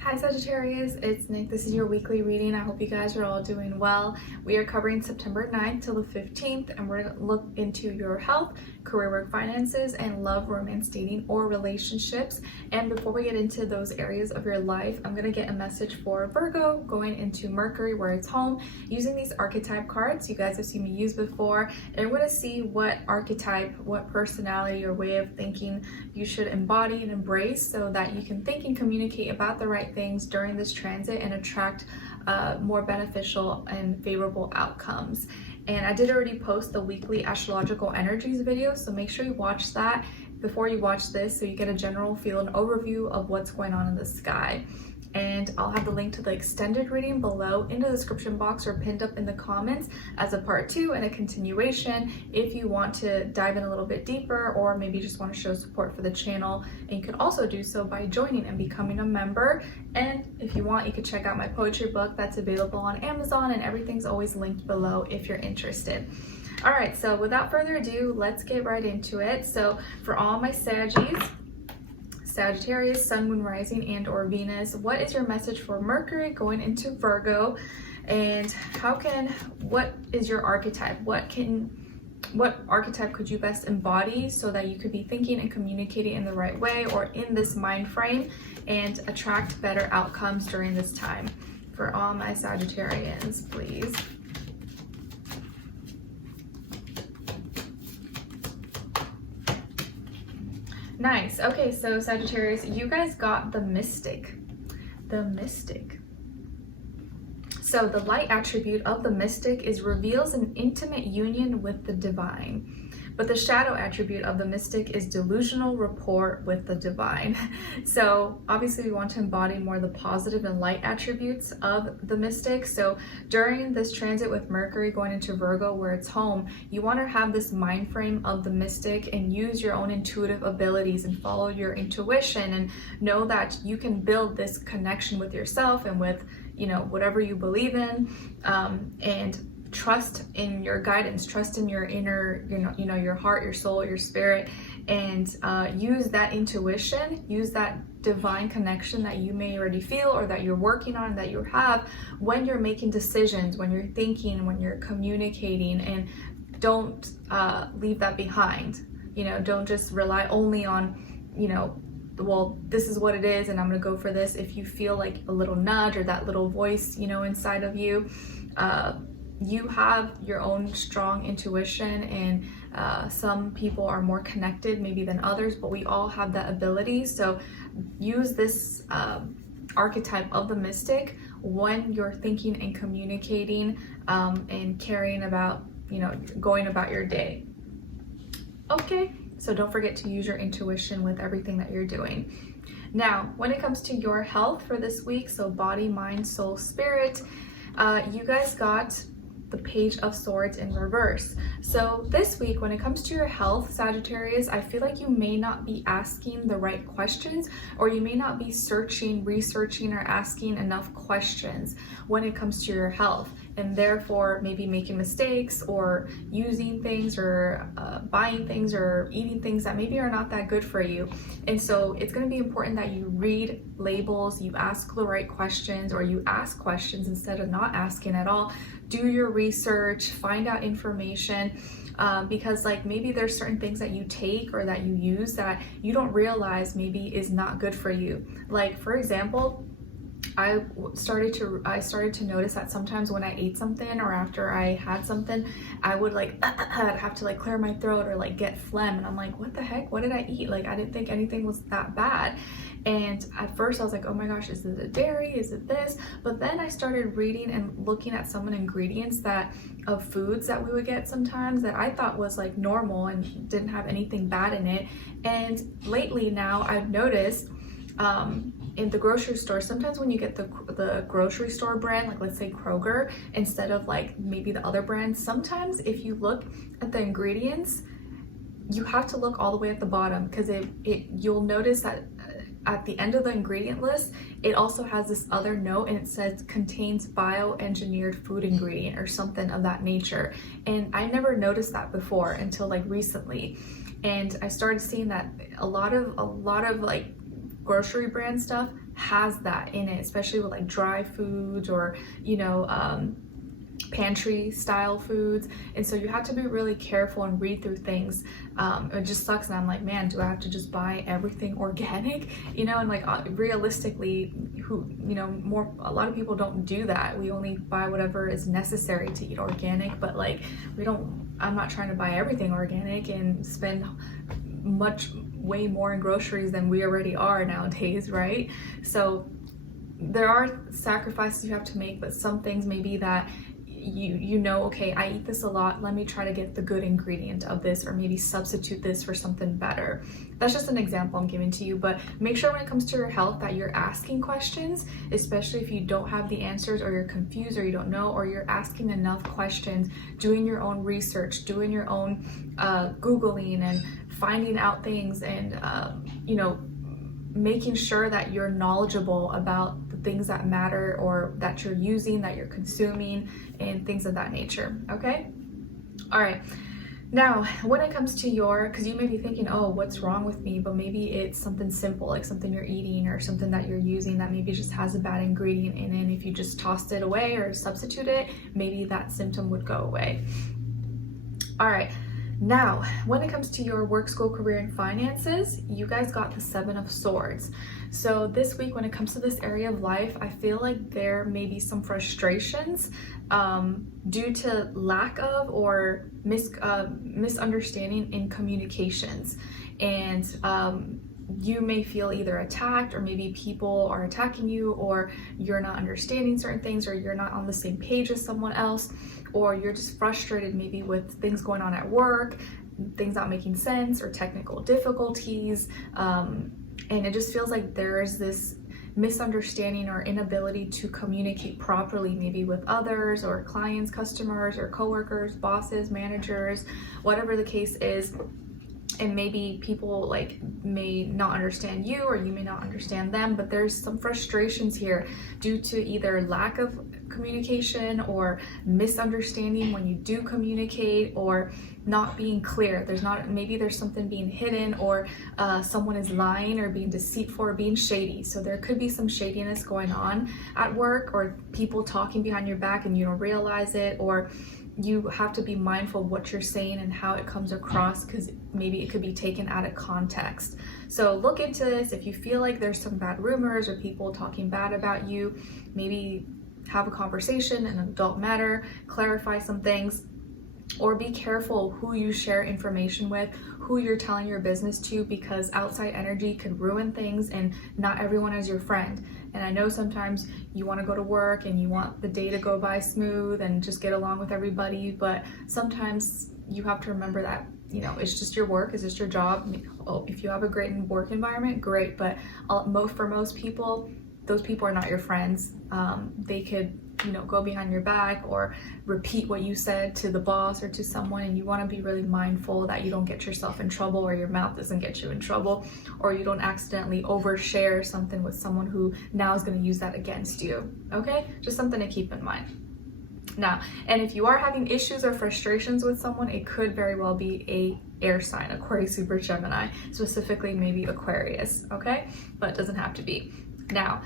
Hi Sagittarius, it's Nick. This is your weekly reading. I hope you guys are all doing well. We are covering September 9th till the 15th, and we're going to look into your health, career, work, finances, and love, romance, dating, or relationships. And before we get into those areas of your life, I'm going to get a message for Virgo going into Mercury, where it's home, using these archetype cards you guys have seen me use before. And we're going to see what archetype, what personality or way of thinking you should embody and embrace so that you can think and communicate about the right things during this transit and attract more beneficial and favorable outcomes. And I did already post the weekly astrological energies video, so make sure you watch that before you watch this so you get a general feel and overview of what's going on in the sky. And I'll have the link to the extended reading below in the description box or pinned up in the comments as a part 2 and a continuation if you want to dive in a little bit deeper, or maybe just want to show support for the channel. And you can also do so by joining and becoming a member. And if you want, you could check out my poetry book that's available on Amazon, and everything's always linked below if you're interested. All right, so without further ado, let's get right into it. So for all my Saggies, Sagittarius, Sun, Moon, Rising, and or Venus, what is your message for Mercury going into Virgo? And what is your archetype? What archetype could you best embody so that you could be thinking and communicating in the right way or in this mind frame and attract better outcomes during this time? For all my Sagittarians, please. Nice. Okay, so Sagittarius, you guys got the Mystic. The Mystic. So the light attribute of the Mystic is reveals an intimate union with the divine. But the shadow attribute of the Mystic is delusional rapport with the divine. So obviously we want to embody more the positive and light attributes of the Mystic. So during this transit with Mercury going into Virgo, where it's home, you want to have this mind frame of the Mystic and use your own intuitive abilities and follow your intuition and know that you can build this connection with yourself and with, whatever you believe in, and trust in your guidance, trust in your inner, your heart, your soul, your spirit, and use that intuition, use that divine connection that you may already feel or that you're working on, that you have when you're making decisions, when you're thinking, when you're communicating, and don't leave that behind. Don't just rely only on, well, this is what it is and I'm gonna go for this. If you feel like a little nudge or that little voice, inside of you, you have your own strong intuition, and some people are more connected maybe than others, but we all have that ability. So use this archetype of the Mystic when you're thinking and communicating and caring about, going about your day. Okay, so don't forget to use your intuition with everything that you're doing. Now, when it comes to your health for this week, so body, mind, soul, spirit, you guys got the Page of Swords in reverse. So this week, when it comes to your health, Sagittarius, I feel like you may not be asking the right questions, or you may not be researching, or asking enough questions when it comes to your health, and therefore maybe making mistakes or using things or buying things or eating things that maybe are not that good for you. And so it's going to be important that you read labels, you ask the right questions, or you ask questions instead of not asking at all. Do your research, find out information, because maybe there's certain things that you take or that you use that you don't realize maybe is not good for you. Like, for example, I started to notice that sometimes when I ate something or after I had something, I would have to clear my throat or get phlegm, and I'm like, what the heck, what did I eat? I didn't think anything was that bad. And at first I was like, oh my gosh, is it a dairy, is it this? But then I started reading and looking at some of the ingredients of foods that we would get sometimes that I thought was normal and didn't have anything bad in it. And lately now I've noticed in the grocery store, sometimes when you get the grocery store brand, let's say Kroger, instead of maybe the other brands, sometimes if you look at the ingredients, you have to look all the way at the bottom, because you'll notice that at the end of the ingredient list, it also has this other note, and it says contains bioengineered food ingredient or something of that nature. And I never noticed that before until recently. And I started seeing that a lot of grocery brand stuff has that in it, especially with like dry foods or, you know, pantry style foods. And so you have to be really careful and read through things. It just sucks, and I'm like, man, do I have to just buy everything organic, you know? And like realistically, a lot of people don't do that. We only buy whatever is necessary to eat organic, but like I'm not trying to buy everything organic and spend way more in groceries than we already are nowadays, right? So there are sacrifices you have to make, but some things maybe that you know, okay, I eat this a lot, let me try to get the good ingredient of this, or maybe substitute this for something better. That's just an example I'm giving to you, but make sure when it comes to your health that you're asking questions, especially if you don't have the answers, or you're confused, or you don't know, or you're asking enough questions, doing your own research, doing your own Googling and finding out things, and you know, making sure that you're knowledgeable about the things that matter, or that you're using, that you're consuming, and things of that nature. Okay? All right. Now, when it comes to because you may be thinking, oh, what's wrong with me? But maybe it's something simple, like something you're eating or something that you're using that maybe just has a bad ingredient in it. And if you just tossed it away or substitute it, maybe that symptom would go away. All right. Now, when it comes to your work, school, career, and finances, you guys got the 7 of Swords. So this week, when it comes to this area of life, I feel like there may be some frustrations due to lack of or misunderstanding in communications. And you may feel either attacked, or maybe people are attacking you, or you're not understanding certain things, or you're not on the same page as someone else, or you're just frustrated maybe with things going on at work, things not making sense, or technical difficulties. And it just feels like there's this misunderstanding or inability to communicate properly, maybe with others, or clients, customers, or coworkers, bosses, managers, whatever the case is. And maybe people like may not understand you, or you may not understand them, but there's some frustrations here due to either lack of communication, or misunderstanding when you do communicate, or not being clear. Maybe there's something being hidden, or someone is lying, or being deceitful, or being shady. So there could be some shadiness going on at work, or people talking behind your back and you don't realize it, or you have to be mindful of what you're saying and how it comes across, because maybe it could be taken out of context. So look into this. If you feel like there's some bad rumors or people talking bad about you, maybe have a conversation in an adult manner, clarify some things, or be careful who you share information with, who you're telling your business to, because outside energy could ruin things, and not everyone is your friend. And I know sometimes you want to go to work and you want the day to go by smooth and just get along with everybody, but sometimes you have to remember that, you know, it's just your work, it's just your job. If you have a great work environment, great, but for most people, those people are not your friends. They could, you know, go behind your back or repeat what you said to the boss or to someone, and you want to be really mindful that you don't get yourself in trouble, or your mouth doesn't get you in trouble, or you don't accidentally overshare something with someone who now is going to use that against you. Okay, just something to keep in mind. Now, and if you are having issues or frustrations with someone, it could very well be a air sign, Aquarius, Libra, Gemini, specifically maybe Aquarius, okay? But it doesn't have to be. Now,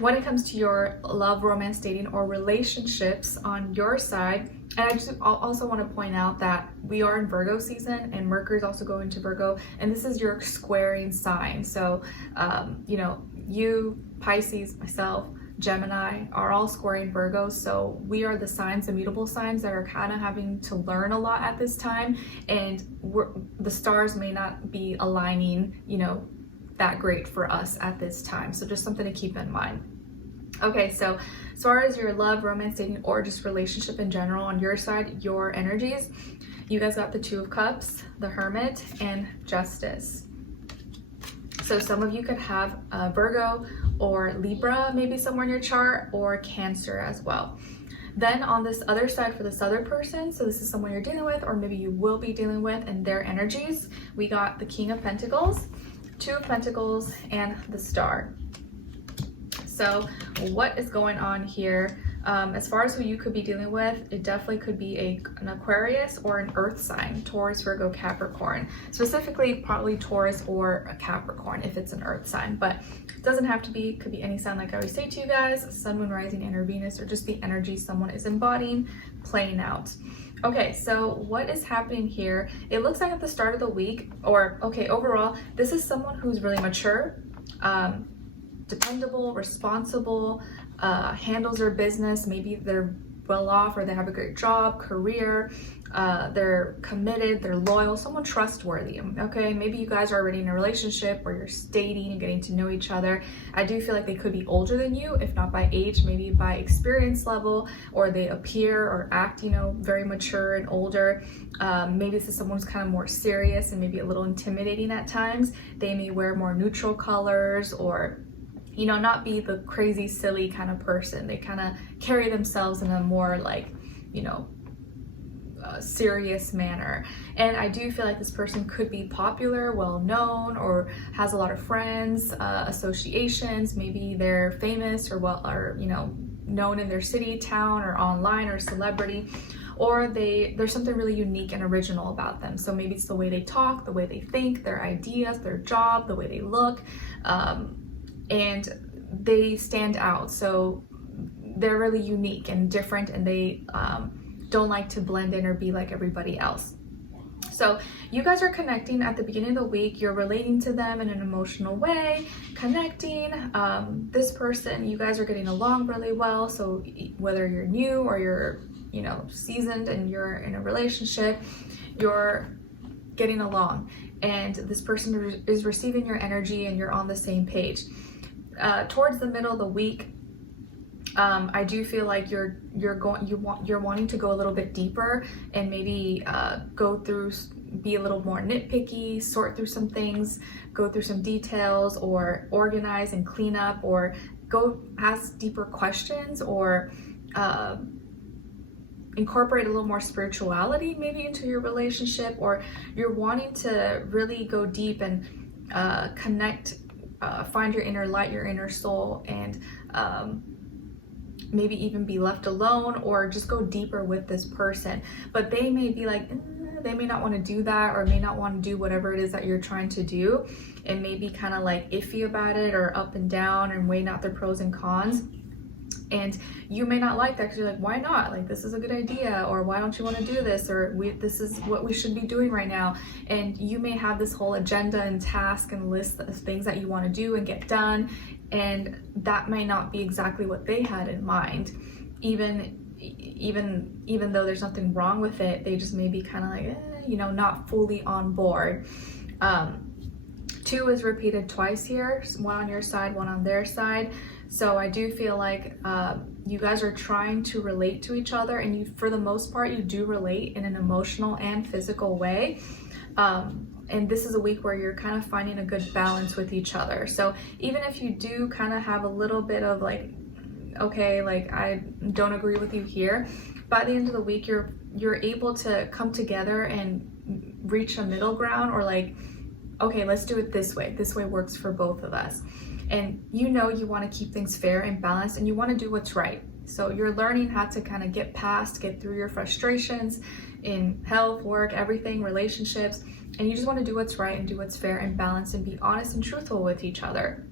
when it comes to your love, romance, dating, or relationships on your side, and I also want to point out that we are in Virgo season, and Mercury is also going to Virgo, and this is your squaring sign. So, you know, you, Pisces, myself, Gemini are all squaring Virgo, so we are the signs, the mutable signs, that are kind of having to learn a lot at this time, and the stars may not be aligning, you know, that great for us at this time. So just something to keep in mind. Okay, so as far as your love, romance, dating, or just relationship in general on your side, your energies, you guys got the 2 of Cups, the Hermit, and Justice. So some of you could have Virgo or Libra maybe somewhere in your chart, or Cancer as well. Then on this other side, for this other person, so this is someone you're dealing with, or maybe you will be dealing with, and their energies, we got the King of Pentacles, 2 of Pentacles, and the Star. So what is going on here As far as who you could be dealing with, it definitely could be an Aquarius or an earth sign, Taurus, Virgo, Capricorn. Specifically, probably Taurus or a Capricorn if it's an earth sign, but it doesn't have to be. It could be any sign, like I always say to you guys, Sun, Moon, Rising, and or Venus, or just the energy someone is embodying, playing out. Okay, so what is happening here? It looks like at the start of the week, or okay, overall, this is someone who's really mature, dependable, responsible, handles their business. Maybe they're well off, or they have a great job, career, they're committed, they're loyal, someone trustworthy. Okay, maybe you guys are already in a relationship where you're dating and getting to know each other. I do feel like they could be older than you, if not by age, maybe by experience level, or they appear or act, you know, very mature and older. Maybe this is someone who's kind of more serious and maybe a little intimidating at times. They may wear more neutral colors, or you know, not be the crazy, silly kind of person. They kind of carry themselves in a more like, you know, serious manner. And I do feel like this person could be popular, well known, or has a lot of friends, associations. Maybe they're famous or you know, known in their city, town, or online, or celebrity, or there's something really unique and original about them. So maybe it's the way they talk, the way they think, their ideas, their job, the way they look, and they stand out. So they're really unique and different, and they don't like to blend in or be like everybody else. So you guys are connecting at the beginning of the week. You're relating to them in an emotional way, connecting. This person, you guys are getting along really well. So whether you're new or you're, you know, seasoned and you're in a relationship, you're getting along, and this person is receiving your energy, and you're on the same page. Towards the middle of the week, I do feel like you're wanting to go a little bit deeper, and maybe be a little more nitpicky, sort through some things, go through some details, or organize and clean up, or go ask deeper questions, or incorporate a little more spirituality maybe into your relationship, or you're wanting to really go deep and connect, find your inner light, your inner soul, and maybe even be left alone, or just go deeper with this person. But they may be like, they may not want to do that, or may not want to do whatever it is that you're trying to do, and maybe kind of like iffy about it, or up and down, and weighing out their pros and cons. And you may not like that, because you're like, why not? Like, this is a good idea, or why don't you want to do this, or this is what we should be doing right now. And you may have this whole agenda and task and list of things that you want to do and get done, and that may not be exactly what they had in mind. Even though there's nothing wrong with it, they just may be kind of like, you know, not fully on board. 2 is repeated twice here, one on your side, one on their side. So I do feel like you guys are trying to relate to each other, and you, for the most part, you do relate in an emotional and physical way. And this is a week where you're kind of finding a good balance with each other. So even if you do kind of have a little bit of like, okay, like I don't agree with you here, by the end of the week, you're able to come together and reach a middle ground, or like, okay, let's do it this way. This way works for both of us. And you know, you want to keep things fair and balanced, and you want to do what's right. So you're learning how to kind of get through your frustrations in health, work, everything, relationships, and you just want to do what's right and do what's fair and balanced, and be honest and truthful with each other.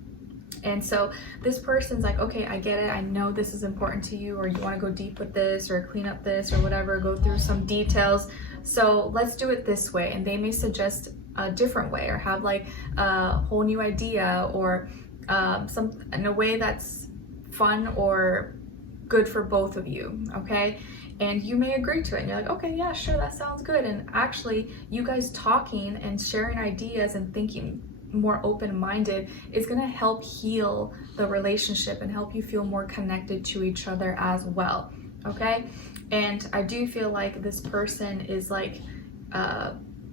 And so this person's like, okay, I get it. I know this is important to you, or you want to go deep with this, or clean up this, or whatever, go through some details. So let's do it this way. And they may suggest a different way, or have like a whole new idea, or in a way that's fun or good for both of you, okay? And you may agree to it, and you're like, okay, yeah, sure, that sounds good. And actually, you guys talking and sharing ideas and thinking more open-minded is going to help heal the relationship and help you feel more connected to each other as well, okay? And I do feel like this person is like,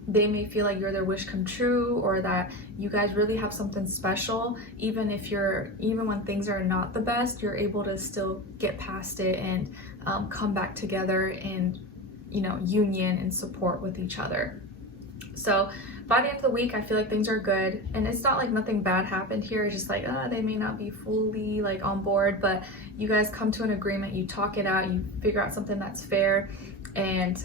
they may feel like you're their wish come true, or that you guys really have something special. Even when things are not the best, you're able to still get past it and come back together in, you know, union and support with each other. So by the end of the week, I feel like things are good. And it's not like nothing bad happened here. It's just like, they may not be fully like on board, but you guys come to an agreement, you talk it out, you figure out something that's fair, and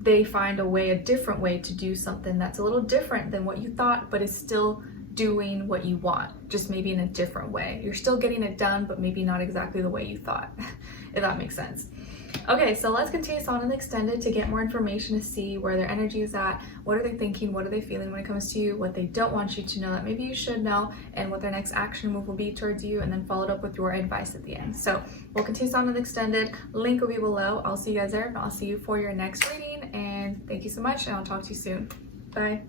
they find a different way to do something that's a little different than what you thought, but is still doing what you want, just maybe in a different way. You're still getting it done, but maybe not exactly the way you thought, if that makes sense. Okay, so let's continue on and extended to get more information to see where their energy is at, what are they thinking, what are they feeling when it comes to you, what they don't want you to know that maybe you should know, and what their next action move will be towards you, and then followed up with your advice at the end. So we'll continue on and extended. Link will be below. I'll see you guys there, and I'll see you for your next reading, and thank you so much, and I'll talk to you soon. Bye.